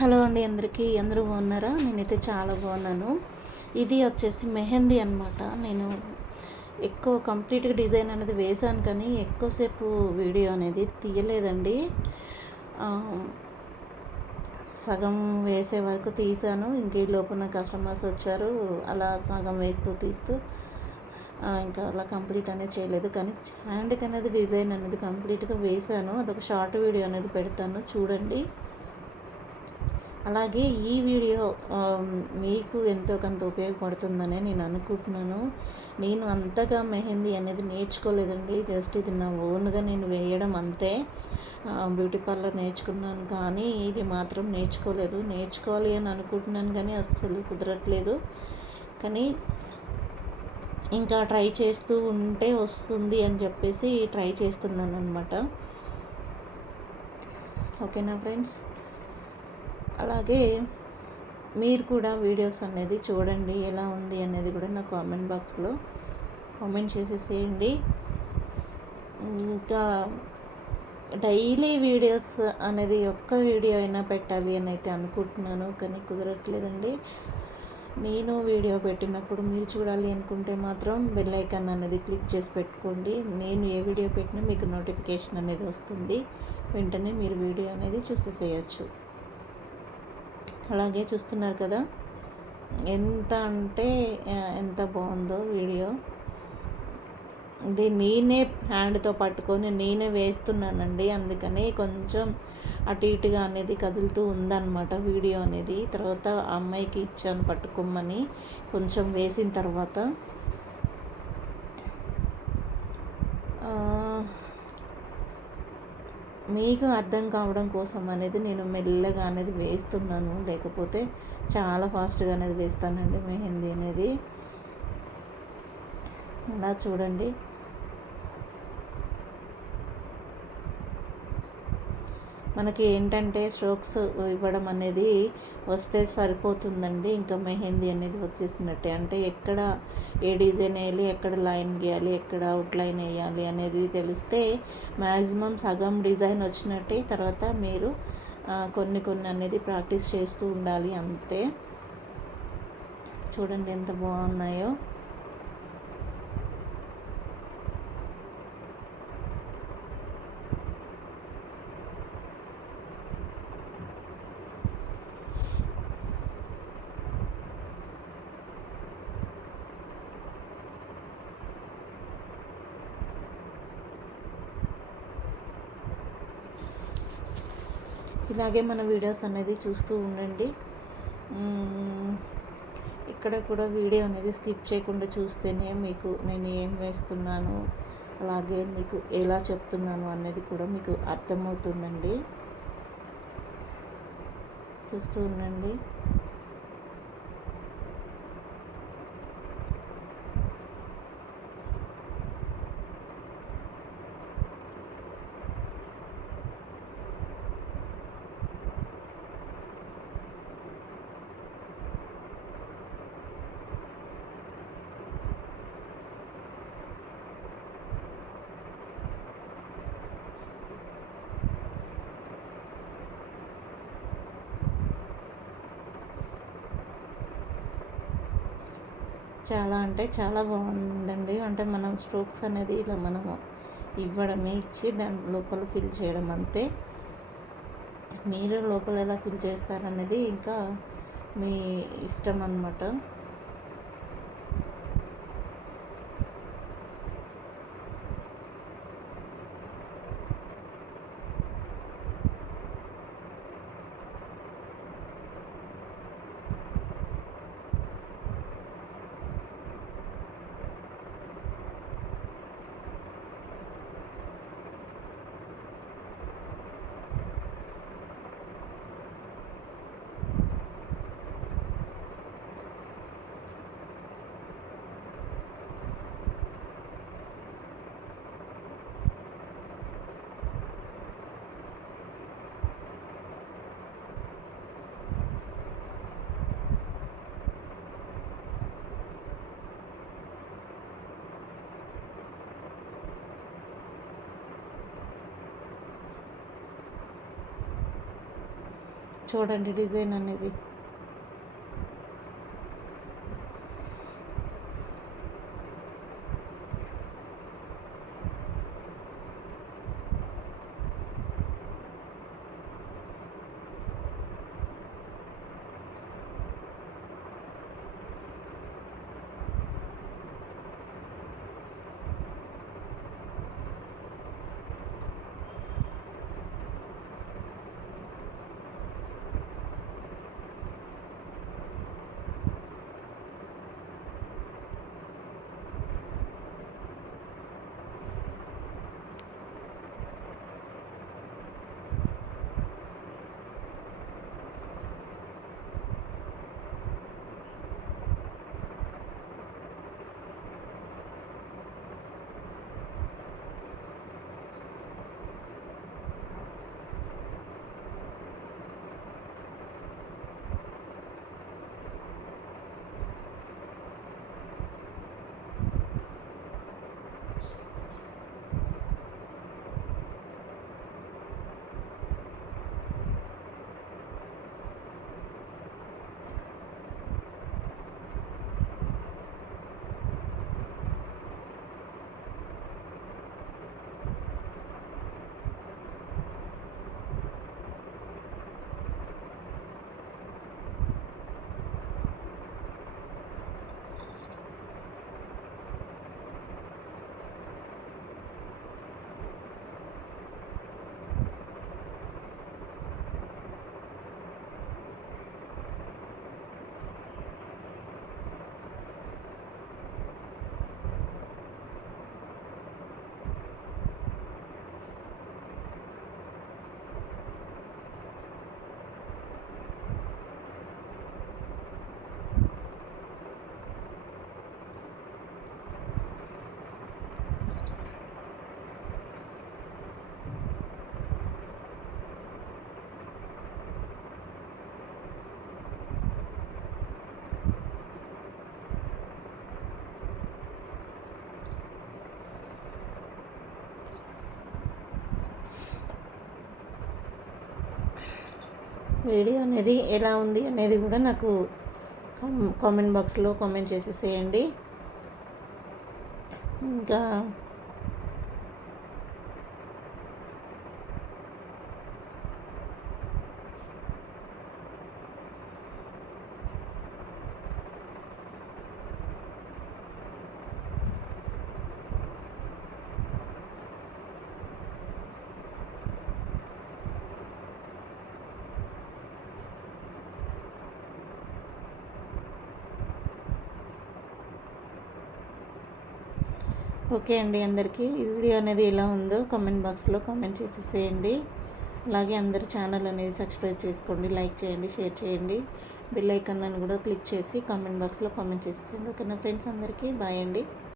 Hello అండి, అందరూ బాగున్నారా? నేనైతే చాలా బాగున్నాను. ఇది వచ్చేసి మెహందీ అనమాట. నేను ఎక్కువ కంప్లీట్గా డిజైన్ అనేది వేశాను, కానీ ఎక్కువసేపు వీడియో అనేది తీయలేదండి. సగం వేసే వరకు తీసాను. ఇంక ఈ లోపల కస్టమర్స్ వచ్చారు, అలా సగం వేస్తూ తీస్తూ ఇంకా అలా కంప్లీట్ అనేది చేయలేదు. కానీ హ్యాండ్కి అనేది డిజైన్ అనేది కంప్లీట్గా వేశాను. అదొక షార్ట్ వీడియో అనేది పెడతాను, చూడండి. అలాగే ఈ వీడియో మీకు ఎంతో కొంత ఉపయోగపడుతుందని నేను అనుకుంటున్నాను. నేను అంతగా మెహందీ అనేది నేర్చుకోలేదండి. జస్ట్ ఇది నా ఓన్గా నేను వేయడం అంతే. బ్యూటీ పార్లర్ నేర్చుకున్నాను, కానీ ఇది మాత్రం నేర్చుకోలేదు. నేర్చుకోవాలి అని అనుకుంటున్నాను, కానీ అస్సలు కుదరట్లేదు. కానీ ఇంకా ట్రై చేస్తూ ఉంటే వస్తుంది అని చెప్పేసి ట్రై చేస్తున్నాను అనమాట. ఓకేనా ఫ్రెండ్స్? అలాగే మీరు కూడా వీడియోస్ అనేది చూడండి, ఎలా ఉంది అనేది కూడా నా కామెంట్ బాక్స్లో కామెంట్ చేసేసేయండి. ఇంకా డైలీ వీడియోస్ అనేది ఒక్క వీడియో అయినా పెట్టాలి అని అయితే అనుకుంటున్నాను, కానీ కుదరట్లేదండి. నేను వీడియో పెట్టినప్పుడు మీరు చూడాలి అనుకుంటే మాత్రం బెల్ ఐకాన్ అనేది క్లిక్ చేసి పెట్టుకోండి. నేను ఏ వీడియో పెట్టినా మీకు నోటిఫికేషన్ అనేది వస్తుంది, వెంటనే మీరు వీడియో అనేది చూసేసేయచ్చు. అలాగే చూస్తున్నారు కదా, ఎంత అంటే ఎంత బాగుందో వీడియో. ఇది నేనే హ్యాండ్తో పట్టుకొని నేనే వేస్తున్నానండి, అందుకని కొంచెం అటు ఇటుగా అనేది కదులుతూ ఉందన్నమాట వీడియో అనేది. తర్వాత ఆ అమ్మాయికి ఇచ్చాను పట్టుకోమని, కొంచెం వేసిన తర్వాత మీకు అర్థం కావడం కోసం అనేది నేను మెల్లగా అనేది వేస్తున్నాను, లేకపోతే చాలా ఫాస్ట్గా అనేది వేస్తానండి మెహందీ అనేది. అలా చూడండి. మనకి ఏంటంటే స్ట్రోక్స్ ఇవ్వడం అనేది వస్తే సరిపోతుందండి, ఇంకా మెహందీ అనేది వచ్చేసినట్టే. అంటే ఎక్కడ ఏ డిజైన్ వేయాలి, ఎక్కడ లైన్ గీయాలి, ఎక్కడ అవుట్లైన్ వేయాలి అనేది తెలిస్తే మ్యాక్సిమం సగం డిజైన్ వచ్చినట్టే. తర్వాత మీరు కొన్ని అనేది ప్రాక్టీస్ చేస్తూ ఉండాలి, అంతే. చూడండి ఎంత బాగున్నాయో. ఇలాగే మన వీడియోస్ అనేది చూస్తూ ఉండండి. ఇక్కడ కూడా వీడియో అనేది స్కిప్ చేయకుండా చూస్తేనే మీకు నేను ఏం వేస్తున్నాను, అలాగే మీకు ఎలా చెప్తున్నాను అనేది కూడా మీకు అర్థమవుతుందండి. చూస్తూ ఉండండి. చాలా అంటే చాలా బాగుందండి. అంటే మనం స్ట్రోక్స్ అనేది ఇలా మనము ఇవ్వడమే, ఇచ్చి దాని లోపల ఫిల్ చేయడం అంతే. మీరు లోపల ఎలా ఫిల్ చేస్తారనేది ఇంకా మీ ఇష్టం అన్నమాట. చూడండి డిజైన్ అనేది. వీడియో అనేది ఎలా ఉంది అనేది కూడా నాకు కామెంట్ బాక్స్లో కామెంట్ చేసేసేయండి. ఇంకా ఓకే అండి, అందరికీ ఈ వీడియో అనేది ఎలా ఉందో కామెంట్ బాక్స్లో కామెంట్ చేసేసేయండి. అలాగే అందరూ ఛానల్ అనేది సబ్స్క్రైబ్ చేసుకోండి, లైక్ చేయండి, షేర్ చేయండి, బెల్ ఐకాన్ అని కూడా క్లిక్ చేసి కామెంట్ బాక్స్లో కామెంట్ చేసేయండి. ఓకేనా ఫ్రెండ్స్, అందరికీ బాయ్ అండి.